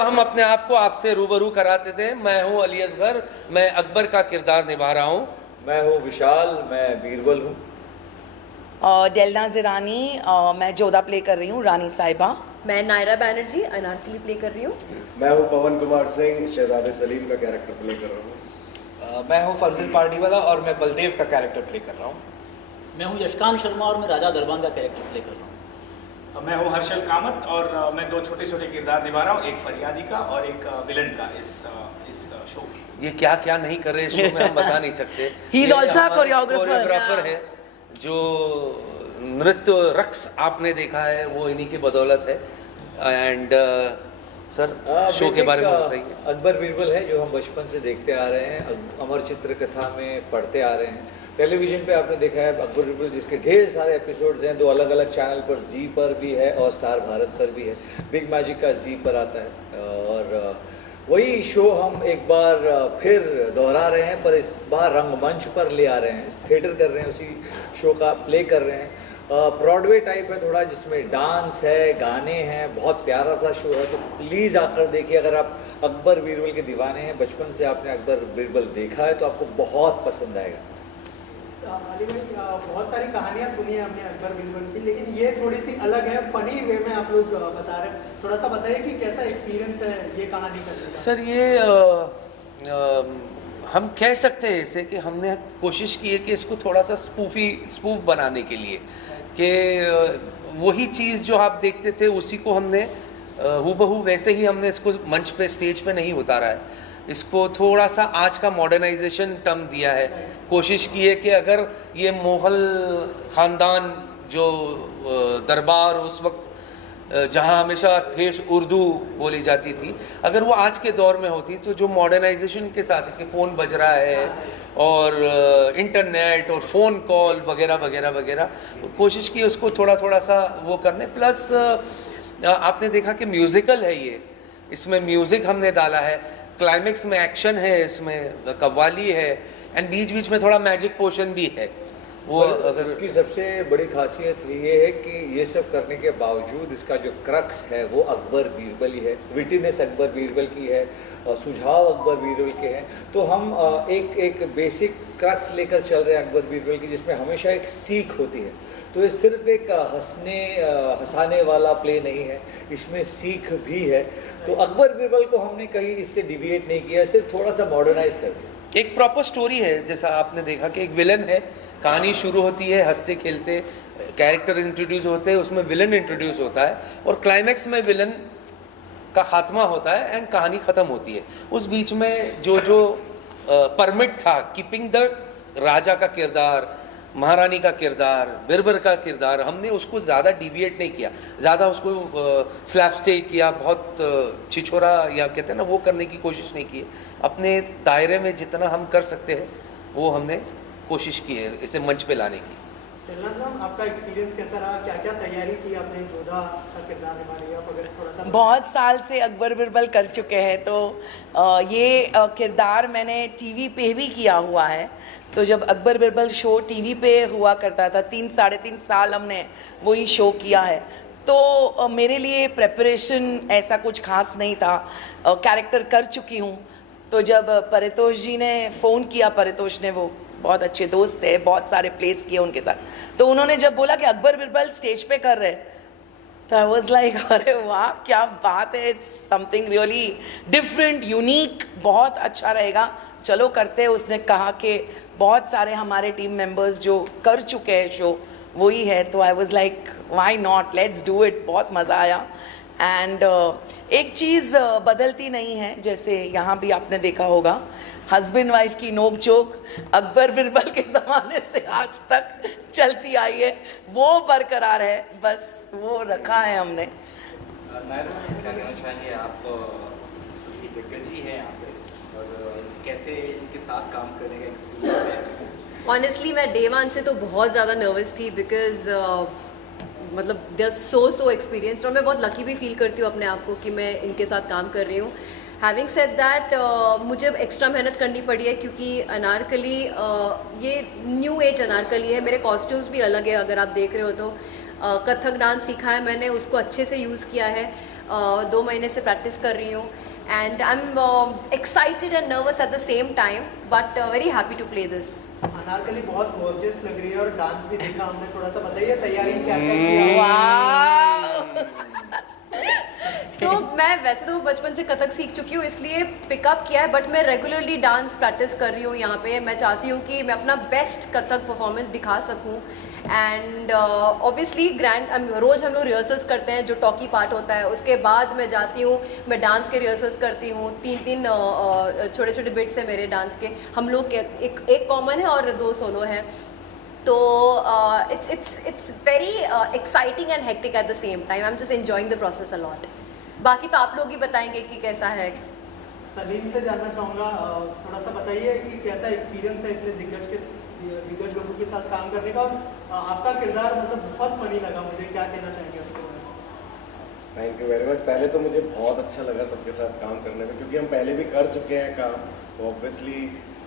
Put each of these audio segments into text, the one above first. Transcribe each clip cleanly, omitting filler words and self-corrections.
हम अपने आप को आपसे रूबरू कराते थे। मैं हूं अली असगर, मैं अकबर का किरदार निभा रहा हूं। मैं हूँ विशाल, मैं बीरबल हूँ। डेलना ज़िरानी, मैं जोधा प्ले कर रही हूँ, रानी साहिबा। मैं नायरा बैनर्जी अनारकली प्ले कर रही हूँ। मैं हूँ पवन कुमार सिंह, शहजादे सलीम का कैरेक्टर प्ले कर रहा हूँ। मैं हूँ फर्जिल पार्टीवाला और मैं बलदेव का कैरेक्टर प्ले कर रहा हूँ। मैं हूँ यशकांत शर्मा और मैं राजा दरबान का कैरेक्टर प्ले कर रहा हूँ। मैं हूँ हर्षल कामत और मैं दो छोटे छोटे किरदार निभा रहा हूँ, एक फरियादी का और एक विलन का इस शो की। ये क्या क्या नहीं कर रहे इस शो में हम बता नहीं सकते। He is also a choreographer है। जो नृत्य रक्स आपने देखा है वो इन्हीं की बदौलत है। एंड सर शो के बारे में बताइए। अकबर बीरबल है जो हम बचपन से देखते आ रहे हैं, अमर चित्र कथा में पढ़ते आ रहे हैं। टेलीविज़न पे आपने देखा है अकबर बीरबल, जिसके ढेर सारे एपिसोड्स हैं, 2 अलग अलग चैनल पर, जी पर भी है और स्टार भारत पर भी है। बिग मैजिक का जी पर आता है और वही शो हम एक बार फिर दोहरा रहे हैं, पर इस बार रंगमंच पर ले आ रहे हैं, थिएटर कर रहे हैं, उसी शो का प्ले कर रहे हैं। ब्रॉडवे टाइप है थोड़ा, जिसमें डांस है, गाने हैं, बहुत प्यारा सा शो है। तो प्लीज़ आकर देखिए। अगर आप अकबर बीरबल के दीवाने हैं, बचपन से आपने अकबर बीरबल देखा है, तो आपको बहुत पसंद आएगा। अली भाई, बहुत सारी कहानियाँ सुनी है हमने अकबर बीरबल की, लेकिन ये थोड़ी सी अलग है, फनी वे में आप लोग बता रहे हैं। थोड़ा सा बताइए कि कैसा एक्सपीरियंस है ये कहानी करने का। सर ये हम कह सकते हैं इसे कि हमने कोशिश की है कि इसको थोड़ा सा स्पूफ बनाने के लिए, कि वही चीज़ जो आप देखते थे उसी को हमने हूबहू वैसे ही हमने इसको मंच पे, स्टेज पे नहीं उतारा है। इसको थोड़ा सा आज का मॉडर्नाइजेशन टर्म दिया है। कोशिश की है कि अगर ये मुग़ल ख़ानदान जो दरबार उस वक्त जहाँ हमेशा ठेठ उर्दू बोली जाती थी, अगर वो आज के दौर में होती तो जो मॉडर्नाइजेशन के साथ कि फ़ोन बज रहा है और इंटरनेट और फ़ोन कॉल वगैरह वगैरह वगैरह, कोशिश की उसको थोड़ा थोड़ा सा वो करने। प्लस आपने देखा कि म्यूज़िकल है ये, इसमें म्यूज़िक हमने डाला है, क्लाइमेक्स में एक्शन है, इसमें कव्वाली है, एंड बीच बीच में थोड़ा मैजिक पोर्शन भी है। वो इसकी सबसे बड़ी खासियत ये है कि ये सब करने के बावजूद इसका जो क्रक्स है वो अकबर बीरबल ही है, विटिनेस अकबर बीरबल की है, सुझाव अकबर बीरबल के हैं। तो हम एक बेसिक क्रक्स लेकर चल रहे हैं अकबर बीरबल की, जिसमें हमेशा एक सीख होती है। तो ये सिर्फ एक हंसाने वाला प्ले नहीं है, इसमें सीख भी है। तो अकबर बीरबल को हमने कहीं इससे डिविएट नहीं किया, सिर्फ थोड़ा सा मॉडर्नाइज कर दिया। एक प्रॉपर स्टोरी है, जैसा आपने देखा कि एक विलन है, कहानी शुरू होती है हंसते खेलते, कैरेक्टर इंट्रोड्यूस होते हैं, उसमें विलन इंट्रोड्यूस होता है और क्लाइमैक्स में विलन का खात्मा होता है एंड कहानी ख़त्म होती है। उस बीच में जो परमिट था, कीपिंग द राजा का किरदार, महारानी का किरदार, बिरबर का किरदार, हमने उसको ज़्यादा डिविएट नहीं किया, ज़्यादा उसको स्लैपस्टिक या बहुत छिछोरा या कहते हैं ना वो करने की कोशिश नहीं की। अपने दायरे में जितना हम कर सकते हैं वो हमने कोशिश की है इसे मंच पे लाने की। आपका एक्सपीरियंस कैसा रहा? क्या क्या तैयारी की आपने जोधा का किरदार निभा रही है आप? अगर थोड़ा सा बहुत साल से अकबर बीरबल कर चुके हैं, तो ये किरदार मैंने टीवी पे भी किया हुआ है। तो जब अकबर बीरबल शो टीवी पे हुआ करता था, 3-3.5 साल हमने वही शो किया है। तो मेरे लिए प्रेपरेशन ऐसा कुछ खास नहीं था, कैरेक्टर कर चुकी हूँ। तो जब परितोष जी ने फ़ोन किया, परितोष ने, वो बहुत अच्छे दोस्त है, बहुत सारे प्लेस किए उनके साथ, तो उन्होंने जब बोला कि अकबर बीरबल स्टेज पे कर रहे, तो आई वॉज लाइक अरे वाह क्या बात है, it's something really different, unique, बहुत अच्छा रहेगा, चलो करते हैं। उसने कहा कि बहुत सारे हमारे टीम मेंबर्स जो कर चुके हैं शो वही है, तो I was like why not, let's do it. बहुत मज़ा आया। एंड एक चीज़ बदलती नहीं है, जैसे यहाँ भी आपने देखा होगा, हस्बैंड वाइफ की नोक झोंक अकबर बीरबल के ज़माने से आज तक चलती आई है, वो बरकरार है, बस वो रखा है हमने। नायरा, क्या कहना चाहेंगे आप? सबकी दिग्गज ही है यहाँ पे, और कैसे इनके साथ काम करने का एक्सपीरियंस है? ऑनेस्टली मैं डे वन से तो बहुत ज़्यादा नर्वस थी, बिकॉज मतलब दे आर सो एक्सपीरियंस्ड, और मैं बहुत लकी भी फील करती हूँ अपने आप को कि मैं इनके साथ काम कर रही हूँ। हैविंग सेड दैट, मुझे अब एक्स्ट्रा मेहनत करनी पड़ी है, क्योंकि अनारकली ये न्यू एज अनारकली है। मेरे कॉस्ट्यूम्स भी अलग है, अगर आप देख रहे हो तो कथक डांस सीखा है मैंने, उसको अच्छे से यूज़ किया है। 2 महीने से प्रैक्टिस कर रही हूँ and I am excited and nervous at the same time but very happy to play this. Anarkali बहुत गॉर्जियस लग रही है और डांस भी देखा हमने, थोड़ा सा बताइए तैयारी क्या क्या किया? वाह तो मैं वैसे तो बचपन से कथक सीख चुकी हूँ इसलिए पिकअप किया है, बट मैं रेगुलरली डांस प्रैक्टिस कर रही हूँ यहाँ पे। मैं चाहती हूँ कि मैं अपना बेस्ट कथक परफॉर्मेंस दिखा सकूँ एंड ऑब्वियसली रोज़ हम लोग रिहर्सल्स करते हैं जो टॉकी पार्ट होता है, उसके बाद मैं जाती हूँ, मैं डांस के रिहर्सल्स करती हूँ। 3 छोटे छोटे बिट्स हैं मेरे डांस के, हम लोग के एक कॉमन है और 2 सोलो हैं। तो it's very exciting and hectic at the same time. I'm just enjoying the process a lot. बाकी तो आप लोग ही बताएंगे कि कैसा है। सलीम से जानना चाहूँगा, थोड़ा सा बताइए कि कैसा एक्सपीरियंस है इतने दिग्गज लोगों के साथ काम करने का, और आपका किरदार मतलब बहुत फनी लगा मुझे, क्या कहना चाहेंगे उसके बारे में? Thank you very much. पहले तो मुझे बहुत अच्छा लगा सबके साथ काम करने में, क्योंकि हम पहले भी कर चुके हैं काम, तो ऑब्वियसली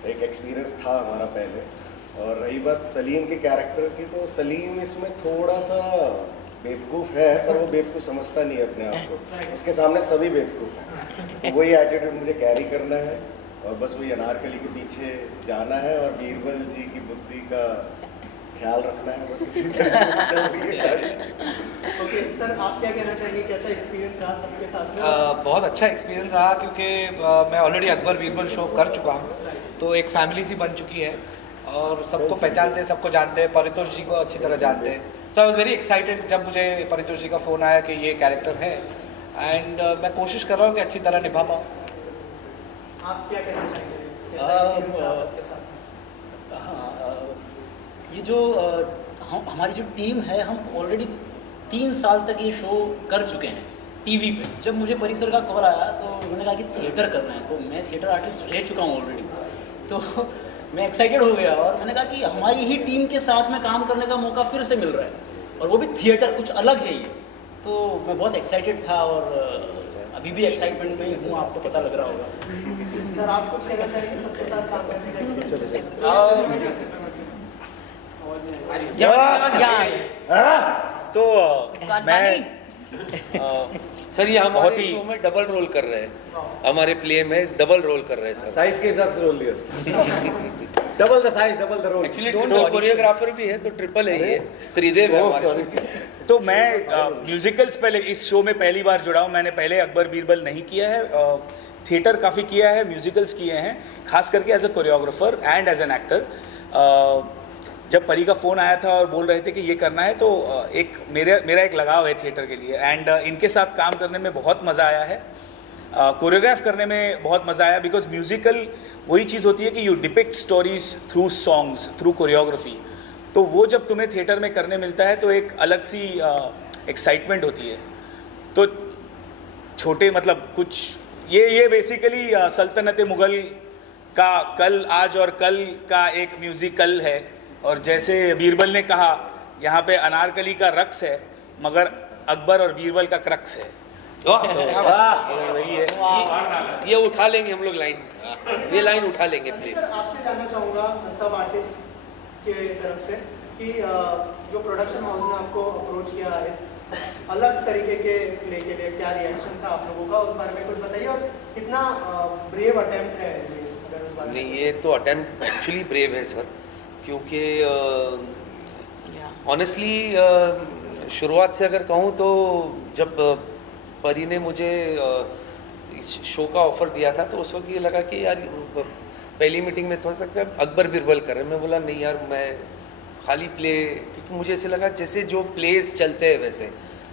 एक एक्सपीरियंस था हमारा पहले। और रही बात सलीम के कैरेक्टर की, तो सलीम इसमें थोड़ा सा बेवकूफ़ है, पर वो बेवकूफ़ समझता नहीं है अपने आप को, उसके सामने सभी बेवकूफ़ हैं। तो वही एटीट्यूड मुझे कैरी करना है और बस वही अनारकली के पीछे जाना है और बीरबल जी की बुद्धि का ख्याल रखना है, बस इसी तरह से चल रही है गाड़ी। ओके सर, आप क्या कहना चाहेंगे, कैसा एक्सपीरियंस रहा सबके साथ में? बहुत अच्छा एक्सपीरियंस रहा, क्योंकि मैं ऑलरेडी अकबर बीरबल शो कर चुका हूँ, तो एक फैमिली सी बन चुकी है और सबको पहचानते हैं, सबको जानते हैं, परितोष जी को अच्छी तरह जानते हैं। सो आई वॉज वेरी एक्साइटेड जब मुझे परितोष जी का फ़ोन आया कि ये कैरेक्टर है, एंड मैं कोशिश कर रहा हूँ कि अच्छी तरह निभा पाऊँ। आप क्या कहना चाहेंगे, कैसा एक्सपीरियंस रहा सबके साथ में? हाँ, ये जो हमारी जो टीम है, हम ऑलरेडी 3 साल तक ये शो कर चुके हैं टीवी पे। जब मुझे परिसर का कॉल आया तो उन्होंने कहा कि थिएटर करना है, तो मैं थिएटर आर्टिस्ट रह चुका हूँ ऑलरेडी, तो मैं एक्साइटेड हो गया और मैंने कहा कि हमारी ही टीम के साथ में काम करने का मौका फिर से मिल रहा है, और वो भी थिएटर, कुछ अलग है ये। तो मैं बहुत एक्साइटेड था और अभी भी एक्साइटमेंट में हूँ, आपको पता लग रहा होगा। सर, आप कुछ कहना चाहेंगे सबके साथ काम करने के तो मैं सर ये हमारे शो में डबल रोल कर रहे हैं, हमारे प्ले में डबल रोल कर रहे हैं सर। साइज के हिसाब से रोल लिया, double the size double the role. Actually choreographer भी है तो ट्रिपल है ये, त्रिदेव है हमारे शो। तो मैं म्यूजिकल्स पहले इस शो में पहली बार जुड़ा हूँ। मैंने पहले अकबर बीरबल नहीं किया है, थिएटर काफ़ी किया है, म्यूजिकल्स किए हैं, खास करके as a choreographer and as an actor. जब परी का फ़ोन आया था और बोल रहे थे कि ये करना है, तो एक मेरा एक लगाव है थिएटर के लिए, एंड इनके साथ काम करने में बहुत मज़ा आया है। कोरियोग्राफ करने में बहुत मज़ा आया, बिकॉज म्यूज़िकल वही चीज़ होती है कि you depict stories through songs, through choreography. तो वो जब तुम्हें थिएटर में करने मिलता है तो एक अलग सी एक्साइटमेंट होती है। तो छोटे मतलब कुछ ये बेसिकली सल्तनत मुग़ल का कल, आज और कल का एक म्यूज़िकल है, और जैसे बीरबल ने कहा यहाँ पे अनारकली का रक्स है, मगर अकबर और बीरबल का क्रक्स है। वही है, ये उठा लेंगे हम लोग लाइन, ये लाइन उठा लेंगे प्लीज। सर, आपसे जानना चाहूँगा सब आर्टिस्ट के तरफ से कि जो प्रोडक्शन हाउस ने आपको अप्रोच किया इस अलग तरीके के प्ले के लिए, क्या रिएक्शन था आप लोगों का, उस बारे में कुछ बताइए, और कितना ब्रेव अटेम्प्ट है ये? नहीं, ये तो अटेम्प्ट एक्चुअली ब्रेव है सर, क्योंकि ऑनेस्टली शुरुआत से अगर कहूँ तो जब परी ने मुझे इस शो का ऑफ़र दिया था तो उस वक्त ये लगा कि यार पहली मीटिंग में थोड़ा सा अकबर बीरबल कर रहे हैं। मैं बोला नहीं यार, मैं खाली प्ले, क्योंकि मुझे ऐसे लगा जैसे जो प्लेस चलते हैं वैसे।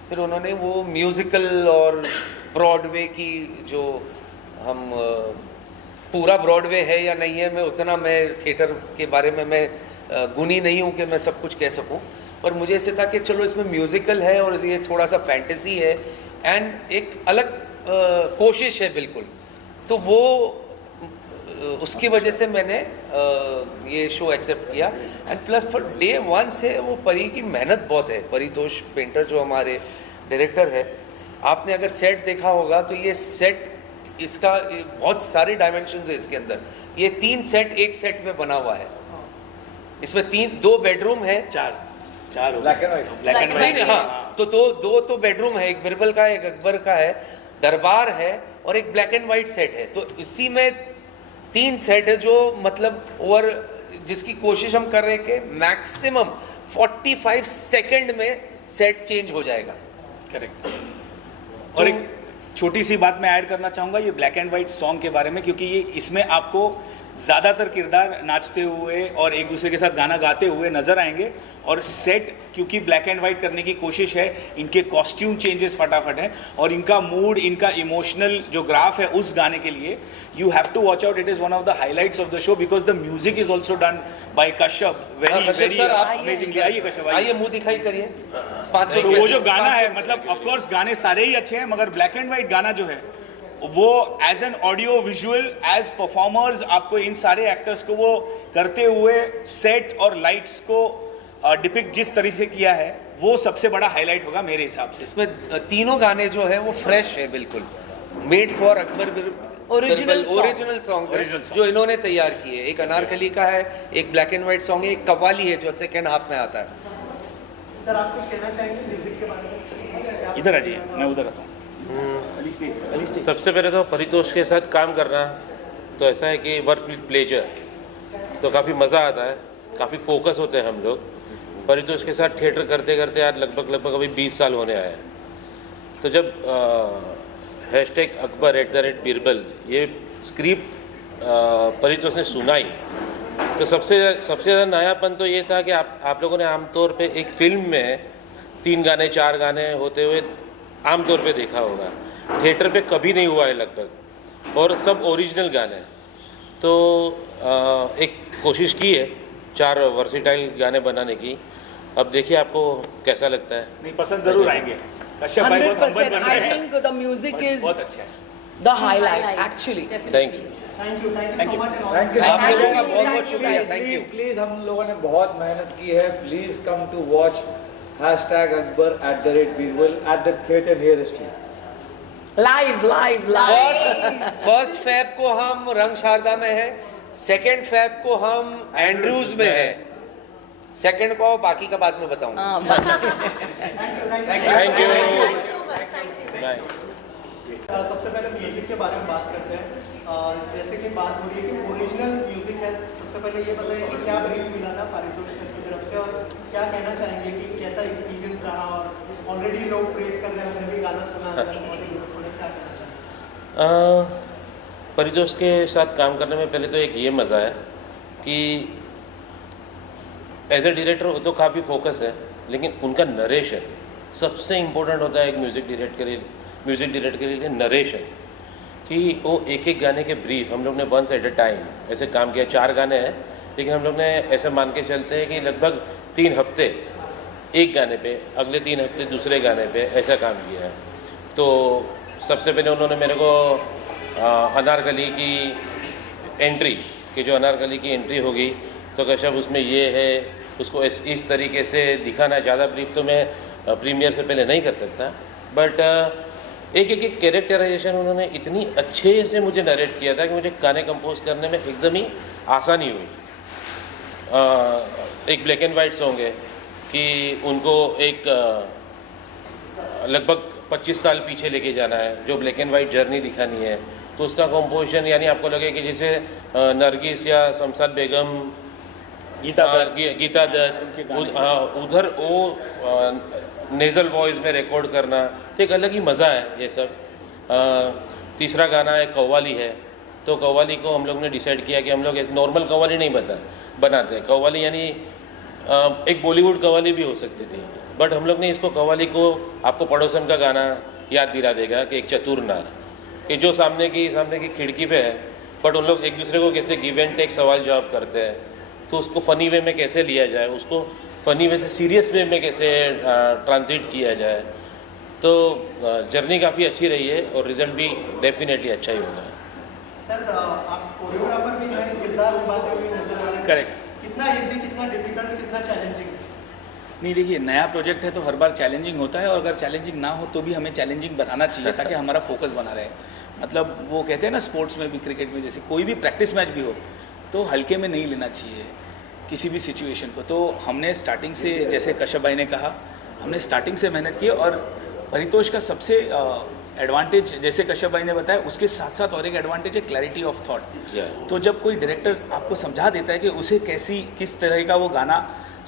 फिर उन्होंने वो म्यूज़िकल और ब्रॉडवे की जो हम पूरा ब्रॉडवे है या नहीं है, मैं उतना मैं थिएटर के बारे में मैं गुनी नहीं हूँ कि मैं सब कुछ कह सकूँ, पर मुझे ऐसे था कि चलो इसमें म्यूज़िकल है और ये थोड़ा सा फैंटेसी है एंड एक अलग कोशिश है बिल्कुल, तो वो उसकी वजह से मैंने ये शो एक्सेप्ट किया। एंड प्लस फॉर डे 1 से वो परी की मेहनत बहुत है। परितोष पेंटर जो हमारे डायरेक्टर है, आपने अगर सेट देखा होगा तो ये सेट, इसका बहुत सारे डायमेंशंस है इसके अंदर। ये 3 सेट एक सेट में बना हुआ है। इसमें 2 बेडरूम है, 4 ब्लैक एंड व्हाइट, नहीं, हाँ तो दो तो बेडरूम है, एक बिरबल का है, एक अकबर का है, दरबार है और एक ब्लैक एंड वाइट सेट है। तो इसी में 3 सेट है जो मतलब ओवर, जिसकी कोशिश हम कर रहे हैं कि मैक्सिमम 45 सेकंड में सेट चेंज हो जाएगा। करेक्ट। और एक छोटी सी बात मैं ऐड करना चाहूँगा ये ब्लैक एंड वाइट सॉन्ग के बारे में, क्योंकि ये इसमें आपको ज़्यादातर किरदार नाचते हुए और एक दूसरे के साथ गाना गाते हुए नज़र आएंगे। और सेट क्योंकि ब्लैक एंड वाइट करने की कोशिश है, इनके कॉस्ट्यूम चेंजेस फटाफट हैं और इनका मूड, इनका इमोशनल जो ग्राफ है उस गाने के लिए you have to watch out. It is one of the highlights of the show because the music is also done by Kashyap very amazingly. आइए कश्यप, आइए मुंह दिखाई करिए। 500 तो वो जो गाना है, मतलब ऑफ कोर्स गाने सारे ही अच्छे हैं, मगर ब्लैक एंड वाइट गाना जो है वो as an audio visual, as performers, आपको इन सारे एक्टर्स को वो करते हुए सेट और लाइट्स को डिपिक्ट जिस तरह से किया है वो सबसे बड़ा हाईलाइट होगा मेरे हिसाब से। इसमें तीनों गाने जो है वो फ्रेश है, बिल्कुल made for Akbar original songs है जो इन्होंने तैयार किए। एक अनारकली का है, एक ब्लैक एंड वाइट सॉन्ग है, एक कव्वाली है जो सेकंड हाफ में आता है। सर आप कुछ कहना चाहेंगे म्यूजिक के बारे में? इधर आ जाइए, मैं उधर आता हूँ। सबसे पहले तो परितोष के साथ काम करना तो ऐसा है कि वर्क विद प्लेजर, तो काफ़ी मज़ा आता है, काफ़ी फोकस होते हैं हम लोग। परितोष के साथ थिएटर करते करते आज लगभग अभी 20 साल होने आए। तो जब हैशटैग अकबर @बीरबल ये स्क्रिप्ट परितोष ने सुनाई तो सबसे ज़्यादा नयापन तो ये था कि आप लोगों ने आमतौर पे एक फिल्म में 3 गाने 4 गाने होते हुए आमतौर पे देखा होगा, थिएटर पे कभी नहीं हुआ है लगभग, और सब ओरिजिनल गाने। तो एक कोशिश की है 4 वर्सेटाइल गाने बनाने की। अब देखिए आपको कैसा लगता है। नहीं, पसंद जरूर आएंगे। कश्यप भाई बहुत हम्बल बन रहे हैं। I think the music is बहुत अच्छा है। the highlight actually. Thank you. Thank you so much. Thank you आप लोगों का बहुत बहुत शुक्रिया, थैंक यू। प्लीज हम लोगों ने बहुत मेहनत की है। Please come to watch #Akbar @Birbal at the theatre nearest you. Live. First Feb को हम रंग शारदा में है, सेकंड फैब को हम एंड्रूज में है। सेकंड को बाकी का बाद में बताऊंगा। Thank you. Thank you. सबसे पहले म्यूजिक के बारे में बात करते हैं। जैसे कि बात हो रही है कि ओरिजिनल म्यूजिक है, सबसे पहले ये बताइए कि क्या ब्रीफ मिला था पारितोष सर की तरफ से और क्या कहना चाहेंगे कि कैसा एक्सपीरियंस रहा? और ऑलरेडी लोग प्रेस कर रहे हैं, हमने भी गाना सुना है, क्या कहना चाहेंगे? परितोष के साथ काम करने में पहले तो एक ये मज़ा है कि एज ए डायरेक्टर तो काफ़ी फोकस है, लेकिन उनका नरेशन सबसे इम्पोर्टेंट होता है एक म्यूज़िक डायरेक्टर के लिए नरेशन, कि वो एक गाने के ब्रीफ हम लोग ने वंस एट अ टाइम ऐसे काम किया। 4 गाने हैं, लेकिन हम लोग ने ऐसे मान के चलते हैं कि लगभग 3 हफ्ते एक गाने पे, अगले 3 हफ्ते दूसरे गाने पे ऐसा काम किया है। तो सबसे पहले उन्होंने मेरे को अनारकली की एंट्री, कि जो अनारकली की एंट्री होगी तो कश्यप उसमें ये है, उसको इस तरीके से दिखाना। ज़्यादा ब्रीफ तो मैं प्रीमियर से पहले नहीं कर सकता, बट एक कैरेक्टराइजेशन उन्होंने इतनी अच्छे से मुझे नरेट किया था कि मुझे गाने कंपोज करने में एकदम ही आसानी हुई। एक ब्लैक एंड वाइट सॉन्ग है कि उनको एक लगभग 25 साल पीछे लेके जाना है, जो ब्लैक एंड वाइट जर्नी दिखानी है, तो उसका कंपोजिशन यानी आपको लगे कि जैसे नरगिस या शमशाद बेगम, गीता दत्त उधर वो नेज़ल वॉइस में रिकॉर्ड करना, तो एक अलग ही मज़ा है ये सब। तीसरा गाना है कव्वाली है, तो कव्वाली को हम लोग ने डिसाइड किया कि हम लोग नॉर्मल कव्वाली नहीं बनाते। कव्वाली यानी एक बॉलीवुड कव्वाली भी हो सकती थी, बट हम लोग ने इसको कव्वाली को आपको पड़ोसन का गाना याद दिला देगा कि एक चतुर नार, कि जो सामने की खिड़की पे है, बट उन लोग एक दूसरे को कैसे गिव एंड टेक सवाल जवाब करते हैं, तो उसको फ़नी वे में कैसे लिया जाए, उसको फ़नी वे से सीरियस वे में कैसे ट्रांजिट किया जाए। तो जर्नी काफ़ी अच्छी रही है और रिज़ल्ट भी डेफिनेटली अच्छा ही होगा। सर आप कोरियोग्राफर भी हैं, किरदार निभाते हुए नजर आ रहे हैं। करेक्ट। कितना इजी, कितना डिफिकल्ट, कितना चैलेंजिंग? नहीं, देखिए नया प्रोजेक्ट है तो हर बार चैलेंजिंग होता है, और अगर चैलेंजिंग ना हो तो भी हमें चैलेंजिंग बनाना चाहिए ताकि हमारा फोकस बना रहे। मतलब वो कहते हैं ना स्पोर्ट्स में भी, क्रिकेट में, जैसे कोई भी प्रैक्टिस मैच भी हो तो हल्के में नहीं लेना चाहिए किसी भी सिचुएशन को। तो हमने स्टार्टिंग से, जैसे कश्यप भाई ने कहा, हमने स्टार्टिंग से मेहनत की और परितोष का सबसे एडवांटेज, जैसे कश्यप भाई ने बताया, उसके साथ साथ और एक एडवांटेज है क्लैरिटी ऑफ थॉट। तो जब कोई डायरेक्टर आपको समझा देता है कि उसे किस तरह का वो गाना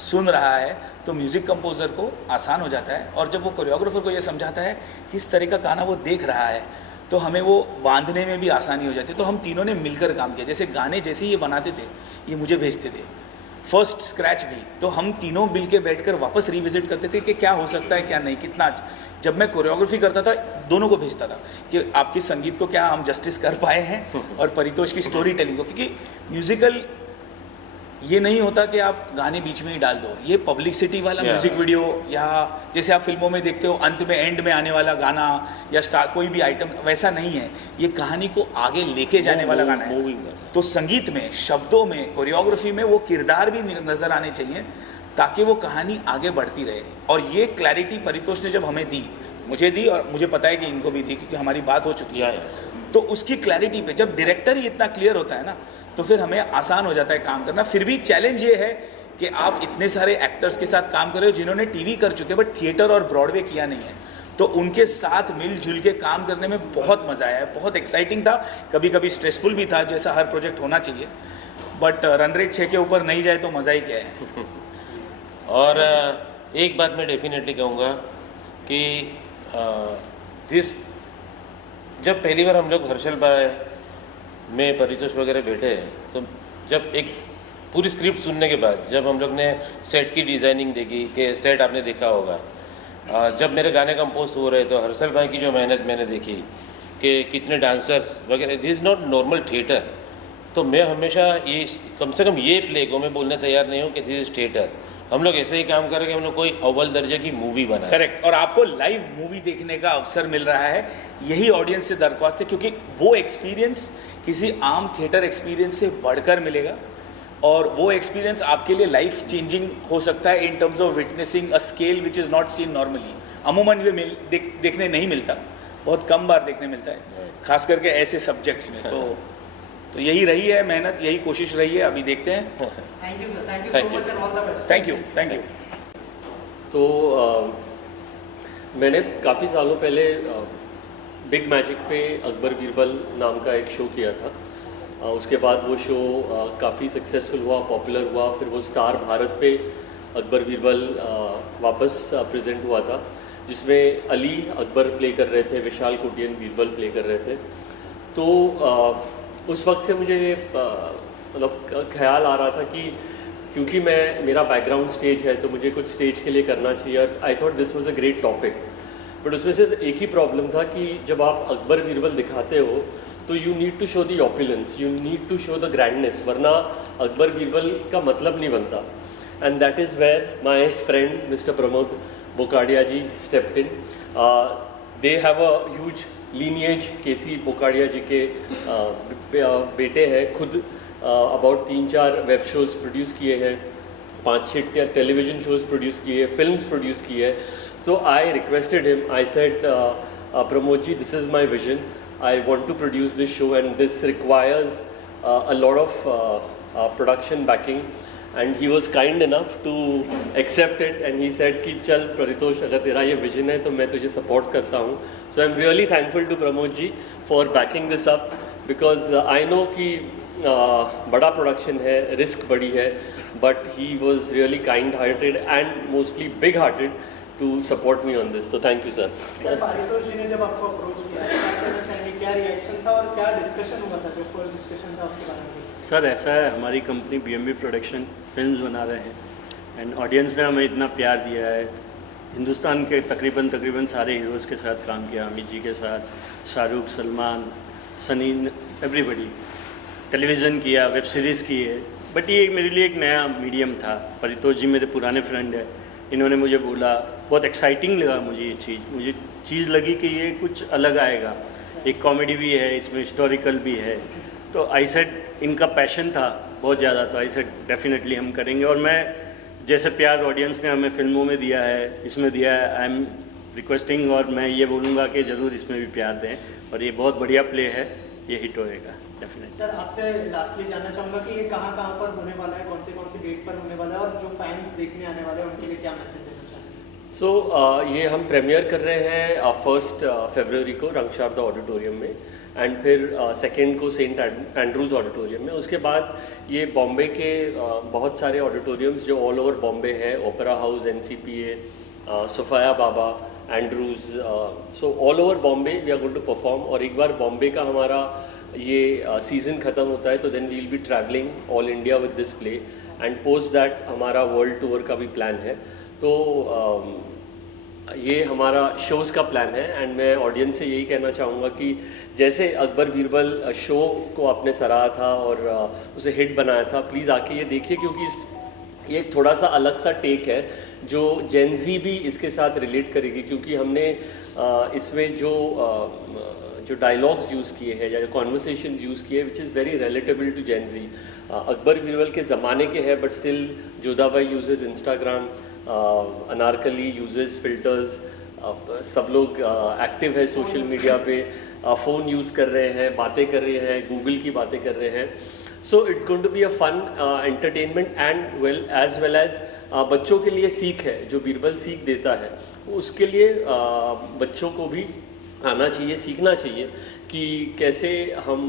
सुन रहा है, तो म्यूज़िक कंपोज़र को आसान हो जाता है। और जब वो कोरियोग्राफर को ये समझाता है किस तरह का गाना वो देख रहा है, तो हमें वो बांधने में भी आसानी हो जाती है। तो हम तीनों ने मिलकर काम किया। जैसे गाने जैसे ये बनाते थे, ये मुझे भेजते थे, फर्स्ट स्क्रैच भी, तो हम तीनों मिल के बैठ कर वापस रिविजिट करते थे कि क्या हो सकता है क्या नहीं, कितना। जब मैं कोरियोग्राफी करता था, दोनों को भेजता था कि आपकी संगीत को क्या हम जस्टिस कर पाए हैं, और परितोष की स्टोरी टेलिंग को, क्योंकि म्यूज़िकल ये नहीं होता कि आप गाने बीच में ही डाल दो। ये पब्लिसिटी वाला म्यूज़िक वीडियो, या जैसे आप फिल्मों में देखते हो अंत में एंड में आने वाला गाना या स्टार कोई भी आइटम, वैसा नहीं है। ये कहानी को आगे लेके जाने वाला गाना है। तो संगीत में, शब्दों में, कोरियोग्राफी में वो किरदार भी नज़र आने चाहिए ताकि वो कहानी आगे बढ़ती रहे। और ये क्लैरिटी परितोष ने जब हमें दी, मुझे दी, और मुझे पता है कि इनको भी दी, क्योंकि हमारी बात हो चुकी है। तो उसकी क्लैरिटी पे जब डायरेक्टर ही इतना क्लियर होता है ना, तो फिर हमें आसान हो जाता है काम करना। फिर भी चैलेंज ये है कि आप इतने सारे एक्टर्स के साथ काम कर रहे हो जिन्होंने टीवी कर चुके, बट थिएटर और ब्रॉडवे किया नहीं है। तो उनके साथ मिलजुल के काम करने में बहुत मज़ा आया है, बहुत एक्साइटिंग था, कभी कभी स्ट्रेसफुल भी था, जैसा हर प्रोजेक्ट होना चाहिए। बट रन रेट 6 के ऊपर नहीं जाए तो मज़ा ही क्या है। और एक बात मैं डेफिनेटली कहूँगा कि जब पहली बार हम लोग हर्षल भाई में परितोष वगैरह बैठे हैं, तो जब एक पूरी स्क्रिप्ट सुनने के बाद जब हम लोग ने सेट की डिज़ाइनिंग देखी, कि सेट आपने देखा होगा, जब मेरे गाने कंपोज हो रहे, तो हर्षल भाई की जो मेहनत मैंने देखी कि कितने डांसर्स वगैरह, this is not normal theatre. तो मैं हमेशा ये, कम से कम ये प्ले को मैं बोलने तैयार नहीं हूँ कि दिस इज़ थिएटर। हम लोग ऐसे ही काम करेंगे, हम लोग कोई अव्वल दर्जे की मूवी बना। करेक्ट। और आपको लाइव मूवी देखने का अवसर मिल रहा है, यही ऑडियंस से दरख्वास्त है, क्योंकि वो एक्सपीरियंस किसी आम थिएटर एक्सपीरियंस से बढ़कर मिलेगा। और वो एक्सपीरियंस आपके लिए लाइफ चेंजिंग हो सकता है in terms of witnessing a scale which is not seen normally. अमूमन ये देखने नहीं मिलता, बहुत कम बार देखने मिलता है, खास करके ऐसे सब्जेक्ट्स में। तो यही रही है मेहनत, यही कोशिश रही है, अभी देखते हैं। Thank you sir, thank you so much and all the best. Thank you, thank you. तो मैंने काफ़ी सालों पहले बिग मैजिक पे अकबर बीरबल नाम का एक शो किया था। उसके बाद वो शो काफ़ी सक्सेसफुल हुआ, पॉपुलर हुआ। फिर वो स्टार भारत पे अकबर बीरबल वापस प्रेजेंट हुआ था, जिसमें अली अकबर प्ले कर रहे थे, विशाल कोटियन बीरबल प्ले कर रहे थे। तो उस वक्त से मुझे मतलब ख्याल आ रहा था कि क्योंकि मेरा बैकग्राउंड स्टेज है, तो मुझे कुछ स्टेज के लिए करना चाहिए। और I thought this was a great topic. But उसमें से एक ही प्रॉब्लम था कि जब आप अकबर बीरबल दिखाते हो, तो you need to show the opulence, you need to show the grandness, वरना अकबर बीरबल का मतलब नहीं बनता। And that is where my friend mister Pramod Bokadia ji stepped in. They have a huge lineage, KC Bokadia ji के बेटे हैं, खुद अबाउट 3-4 वेब शोज़ प्रोड्यूस किए हैं, 5-6 टेलीविज़न शोज़ प्रोड्यूस किए, फिल्म्स प्रोड्यूस किए। So I requested him, I said Pramod ji, this is my vision, I want to produce this show and this requires a lot of production backing. And he was kind enough to accept it and he said कि चल परितोष, अगर तेरा ये vision है तो मैं तुझे support करता हूँ। So I am really thankful to Pramod ji for backing this up, because I know कि बड़ा प्रोडक्शन है, रिस्क बड़ी है, but he was really kind hearted and mostly big hearted to support me on this. तो thank you sir. Sir, Paritosh ji ने जब आपको approach किया, क्या कहना चाहेंगे, क्या रिएक्शन था और क्या डिस्कशन हुआ था, जो फर्स्ट डिस्कशन था आपके बारे में? सर ऐसा है, हमारी कंपनी BMB प्रोडक्शन फिल्म्स बना रहे हैं एंड ऑडियंस ने हमें इतना प्यार दिया है। हिंदुस्तान के तकरीबन सारे हीरोज़ के साथ काम किया, अमित जी के साथ, शाहरुख, सलमान, सनी, एवरीबडी। टेलीविज़न किया, वेब सीरीज़ की है, बट ये मेरे लिए एक नया मीडियम था। परितोष जी मेरे पुराने फ्रेंड है, इन्होंने मुझे बोला, बहुत एक्साइटिंग लगा मुझे ये चीज़ लगी कि ये कुछ अलग आएगा, एक कॉमेडी भी है इसमें, हिस्टोरिकल भी है। तो आई सेड, इनका पैशन था बहुत ज़्यादा, तो आई सेड डेफिनेटली हम करेंगे। और मैं जैसे प्यार ऑडियंस ने हमें फिल्मों में दिया है, इसमें दिया है, आई एम रिक्वेस्टिंग, और मैं ये बोलूँगा कि ज़रूर इसमें भी प्यार दें। और ये बहुत बढ़िया प्ले है, ये हिट होएगा डेफिनेटली। सर, आपसे लास्टली जानना चाहूँगा कि ये कहाँ पर होने वाला है, कौन सी डेट पर होने वाला है, और जो फैंस देखने आने वाले हैं उनके लिए क्या मैसेज देना चाहेंगे? सो ये हम प्रीमियर कर रहे हैं 1 फरवरी को रंगशारदा ऑडिटोरियम में, एंड फिर 2 को सेंट एंड्रूज ऑडिटोरियम में। उसके बाद ये बॉम्बे के बहुत सारे ऑडिटोरियम्स जो ऑल ओवर बॉम्बे है, opera house, NCPA, Sophia Bhabha, Andrews, so all over Bombay we are going to perform. और एक बार बॉम्बे का हमारा ये सीज़न ख़त्म होता है तो then we will be travelling all India with this play, and post that हमारा वर्ल्ड टूर का भी प्लान है। तो ये हमारा शोज़ का प्लान है, एंड मैं ऑडियंस से यही कहना चाहूँगा कि जैसे अकबर बीरबल शो को आपने सराहा था और उसे हिट बनाया था, प्लीज़ आके ये देखिए, क्योंकि ये एक थोड़ा सा अलग सा टेक है जो जेन ज़ी भी इसके साथ रिलेट करेगी, क्योंकि हमने इसमें जो डायलॉग्स यूज़ किए हैं या कॉन्वर्सेशन यूज़ किए which is very relatable to gen Z. Akbar Birbal के ज़माने के हैं, but still Jodhabai uses Instagram, Anarkali uses filters, सब लोग एक्टिव है सोशल मीडिया पे, फ़ोन यूज़ कर रहे हैं, बातें कर रहे हैं, गूगल की बातें कर रहे हैं। So it's going to be a fun entertainment and well as बच्चों के लिए सीख है, जो बीरबल सीख देता है उसके लिए बच्चों को भी आना चाहिए, सीखना चाहिए कि कैसे हम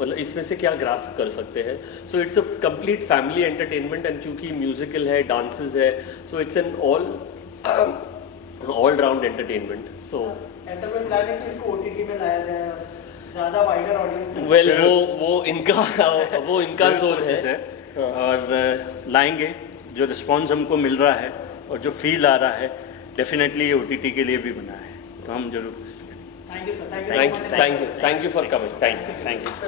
मतलब इसमें से क्या ग्रास्प कर सकते हैं। So it's a complete family entertainment, and क्योंकि म्यूजिकल है, डांसेस है, so it's an all round entertainment. So ऐसा कोई प्लान है कि इसको OTT में लाया जाए, ज़्यादा वाइडर ऑडियंस? वेल वो इनका सोच है, और लाएंगे। जो रिस्पॉन्स हमको मिल रहा है और जो फील आ रहा है, डेफिनेटली ये OTT के लिए भी बना है, तो हम जरूर। Thank you sir, thank you for coming, thank you.